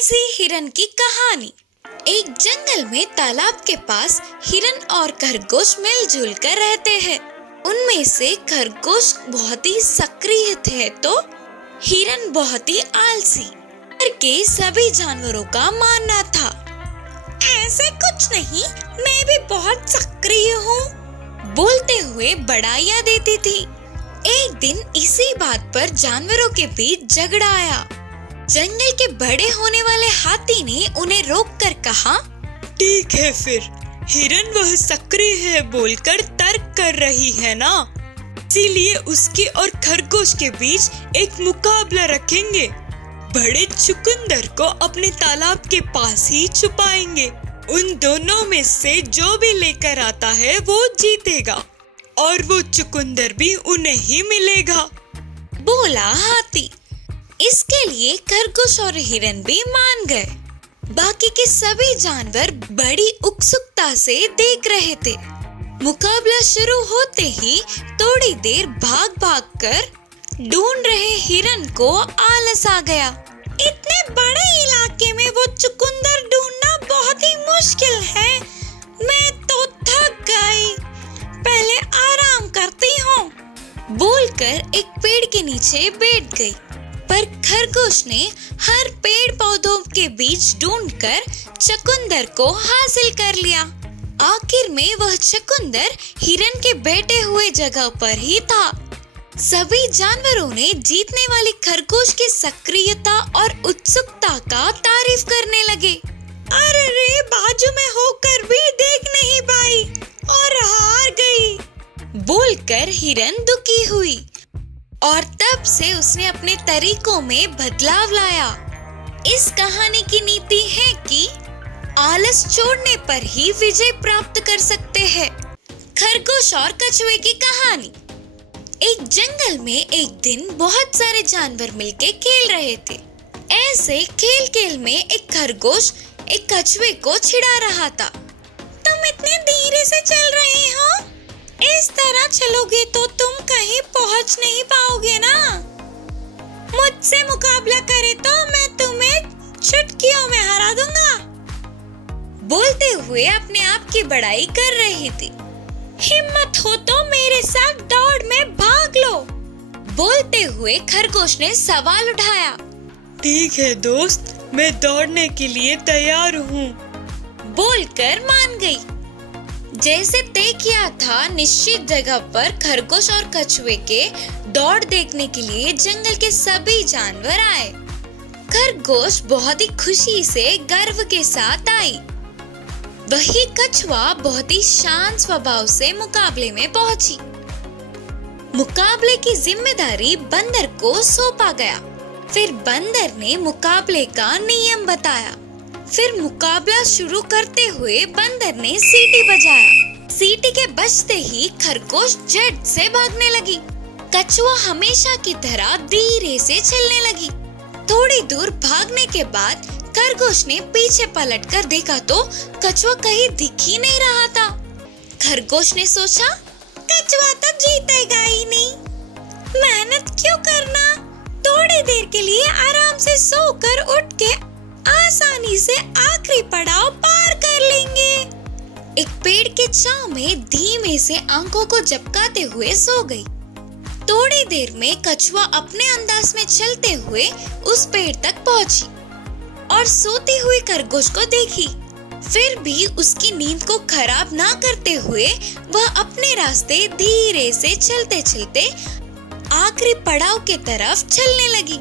आलसी हिरन की कहानी। एक जंगल में तालाब के पास हिरन और खरगोश मिलजुल कर रहते हैं। उनमें से खरगोश बहुत ही सक्रिय थे तो हिरन बहुत ही आलसी। के सभी जानवरों का मानना था, ऐसे कुछ नहीं, मैं भी बहुत सक्रिय हूँ, बोलते हुए बड़ाइयाँ देती थी। एक दिन इसी बात पर जानवरों के बीच झगड़ा आया। जंगल के बड़े होने वाले हाथी ने उन्हें रोककर कहा, ठीक है फिर, हिरन वह सक्रिय है बोलकर तर्क कर रही है ना, इसीलिए उसके और खरगोश के बीच एक मुकाबला रखेंगे। बड़े चुकंदर को अपने तालाब के पास ही छुपाएंगे। उन दोनों में से जो भी लेकर आता है वो जीतेगा और वो चुकंदर भी उन्हें ही मिलेगा, बोला हाथी। इसके लिए खरगोश और हिरन भी मान गए। बाकी के सभी जानवर बड़ी उत्सुकता से देख रहे थे। मुकाबला शुरू होते ही थोड़ी देर भाग भाग कर ढूंढ रहे हिरन को आलस आ गया। इतने बड़े इलाके में वो चुकंदर ढूंढना बहुत ही मुश्किल है, मैं तो थक गई, पहले आराम करती हूँ, बोलकर एक पेड़ के नीचे बैठ गई। पर खरगोश ने हर पेड़ पौधों के बीच ढूंढकर चुकंदर को हासिल कर लिया। आखिर में वह चुकंदर हिरन के बैठे हुए जगह पर ही था। सभी जानवरों ने जीतने वाली खरगोश की सक्रियता और उत्सुकता का तारीफ करने लगे। अरे रे, बाजू में होकर भी देख नहीं पाई और हार गई, बोलकर हिरन दुखी हुई और तब से उसने अपने तरीकों में बदलाव लाया। इस कहानी की नीति है कि आलस छोड़ने पर ही विजय प्राप्त कर सकते हैं। खरगोश और कछुए की कहानी। एक जंगल में एक दिन बहुत सारे जानवर मिलके खेल रहे थे। ऐसे खेल खेल में एक खरगोश एक कछुए को छिड़ा रहा था। तुम इतने धीरे से चल रहे हो, इस तरह चलोगे तो तुम कहीं पहुंच नहीं पाओगे ना। मुझसे मुकाबला करे तो मैं तुम्हें चुटकियों में हरा दूंगा, बोलते हुए अपने आप की बड़ाई कर रही थी। हिम्मत हो तो मेरे साथ दौड़ में भाग लो, बोलते हुए खरगोश ने सवाल उठाया। ठीक है दोस्त, मैं दौड़ने के लिए तैयार हूँ, बोलकर मान गई। जैसे तय किया था, निश्चित जगह पर खरगोश और कछुए के दौड़ देखने के लिए जंगल के सभी जानवर आए। खरगोश बहुत ही खुशी से गर्व के साथ आई। वही कछुआ बहुत ही शांत स्वभाव से मुकाबले में पहुंची। मुकाबले की जिम्मेदारी बंदर को सौंपा गया। फिर बंदर ने मुकाबले का नियम बताया। फिर मुकाबला शुरू करते हुए बंदर ने सीटी बजाया। सीटी के बजते ही खरगोश झट से भागने लगी। कछुआ हमेशा की तरह धीरे से चलने लगी। थोड़ी दूर भागने के बाद खरगोश ने पीछे पलटकर देखा तो कछुआ कहीं दिख ही नहीं रहा था। खरगोश ने सोचा, कछुआ तो जीतेगा ही नहीं, मेहनत क्यों करना, थोड़ी देर के लिए आराम से सोकर उठ के आसानी से आखिरी पड़ाव पार कर लेंगे। एक पेड़ के छांव में धीमे से आंखों को झपकाते हुए सो गई। थोड़ी देर में कछुआ अपने अंदाज में चलते हुए उस पेड़ तक पहुंची और सोती हुई खरगोश को देखी। फिर भी उसकी नींद को खराब ना करते हुए वह अपने रास्ते धीरे से चलते चलते आखिरी पड़ाव के तरफ चलने लगी।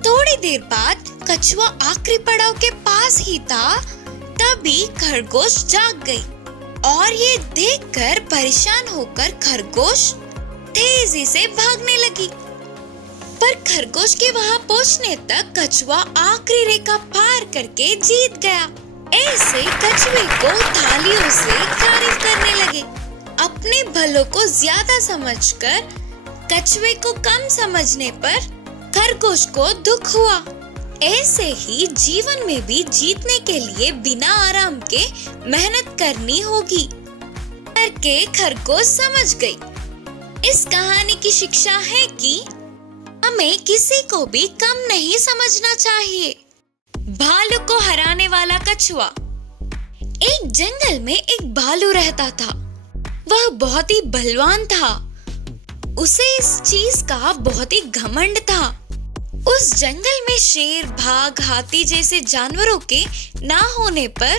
थोड़ी देर बाद कछुआ आखिरी पड़ाव के पास ही था, तभी खरगोश जाग गई और ये देखकर परेशान होकर खरगोश तेजी से भागने लगी। पर खरगोश के वहां पहुंचने तक कछुआ आखिरी रेखा पार करके जीत गया। ऐसे कछुए को थालियों से तारीफ करने लगे। अपने भलों को ज्यादा समझकर कछुए को कम समझने पर खरगोश को दुख हुआ। ऐसे ही जीवन में भी जीतने के लिए बिना आराम के मेहनत करनी होगी, करके खरगोश समझ गई। इस कहानी की शिक्षा है कि हमें किसी को भी कम नहीं समझना चाहिए, भालू को हराने वाला कछुआ। एक जंगल में एक भालू रहता था। वह बहुत ही बलवान था। उसे इस चीज का बहुत ही घमंड था। उस जंगल में शेर, बाघ, हाथी जैसे जानवरों के ना होने पर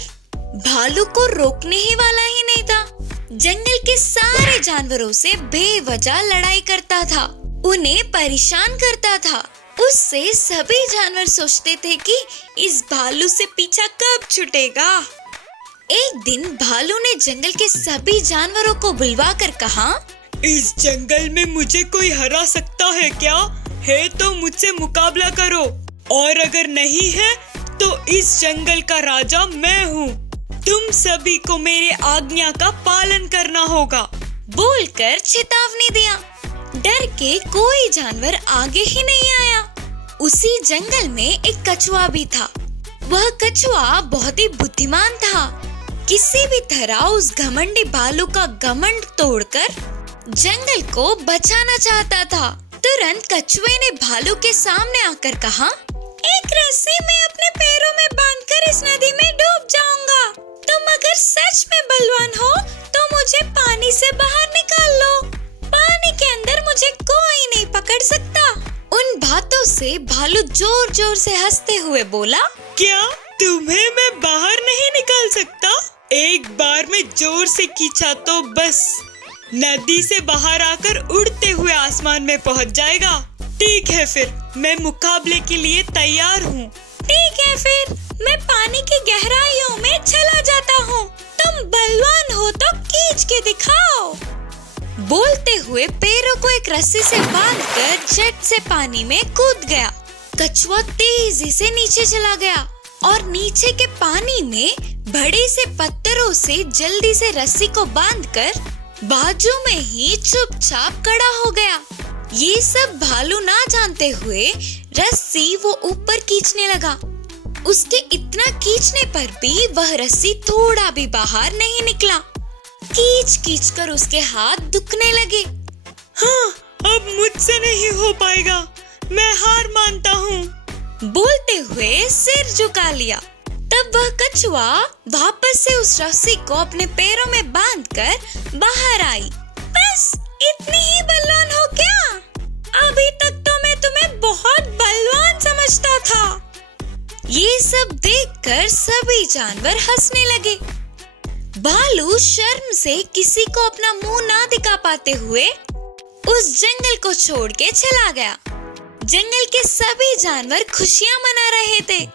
भालू को रोकने ही वाला ही नहीं था। जंगल के सारे जानवरों से बेवजह लड़ाई करता था, उन्हें परेशान करता था। उससे सभी जानवर सोचते थे कि इस भालू से पीछा कब छूटेगा। एक दिन भालू ने जंगल के सभी जानवरों को बुलवाकर कहा, इस जंगल में मुझे कोई हरा सकता है क्या? है तो मुझसे मुकाबला करो, और अगर नहीं है तो इस जंगल का राजा मैं हूँ। तुम सभी को मेरे आज्ञा का पालन करना होगा। बोलकर चेतावनी दिया। डर के कोई जानवर आगे ही नहीं आया। उसी जंगल में एक कछुआ भी था। वह कछुआ बहुत ही बुद्धिमान था। किसी भी तरह उस घमंडी भालू का घमंड तोड़कर जंगल को बचाना चाहता था। तुरंत कछुए ने भालू के सामने आकर कहा, एक रस्सी मैं अपने पैरों में बांधकर इस नदी में डूब जाऊंगा। तुम अगर सच में बलवान हो तो मुझे पानी से बाहर निकाल लो। पानी के अंदर मुझे कोई नहीं पकड़ सकता। उन बातों से भालू जोर जोर से हंसते हुए बोला, क्या तुम्हें मैं बाहर नहीं निकाल सकता? एक बार में जोर से खींचा तो बस नदी से बाहर आकर उड़ते हुए आसमान में पहुंच जाएगा। ठीक है फिर, मैं मुकाबले के लिए तैयार हूँ। ठीक है फिर, मैं पानी की गहराइयों में चला जाता हूँ। तुम बलवान हो तो खींच के दिखाओ। बोलते हुए पैरों को एक रस्सी से बांधकर झट से पानी में कूद गया। कछुआ तेजी से नीचे चला गया और नीचे के पानी में बड़े से पत्थरों से जल्दी से रस्सी को बांधकर बाजू में ही चुपचाप खड़ा हो गया। ये सब भालू ना जानते हुए रस्सी वो ऊपर खींचने लगा। उसके इतना खींचने पर भी वह रस्सी थोड़ा भी बाहर नहीं निकला। खींच खींच कर उसके हाथ दुखने लगे। हाँ, अब मुझसे नहीं हो पाएगा, मैं हार मानता हूँ। बोलते हुए सिर झुका लिया। तब वह कछुआ वापस से उस रस्सी को अपने पैरों में बांधकर बाहर आई। बस इतनी ही बलवान हो क्या? अभी तक तो मैं तुम्हें बहुत बलवान समझता था। ये सब देखकर सभी जानवर हंसने लगे। भालू शर्म से किसी को अपना मुंह ना दिखा पाते हुए उस जंगल को छोड़ के चला गया। जंगल के सभी जानवर खुशियां मना रहे थे।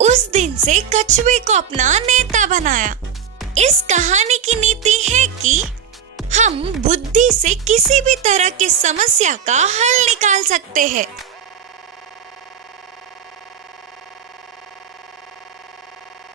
उस दिन से कछुए को अपना नेता बनाया। इस कहानी की नीति है कि हम बुद्धि से किसी भी तरह की समस्या का हल निकाल सकते हैं।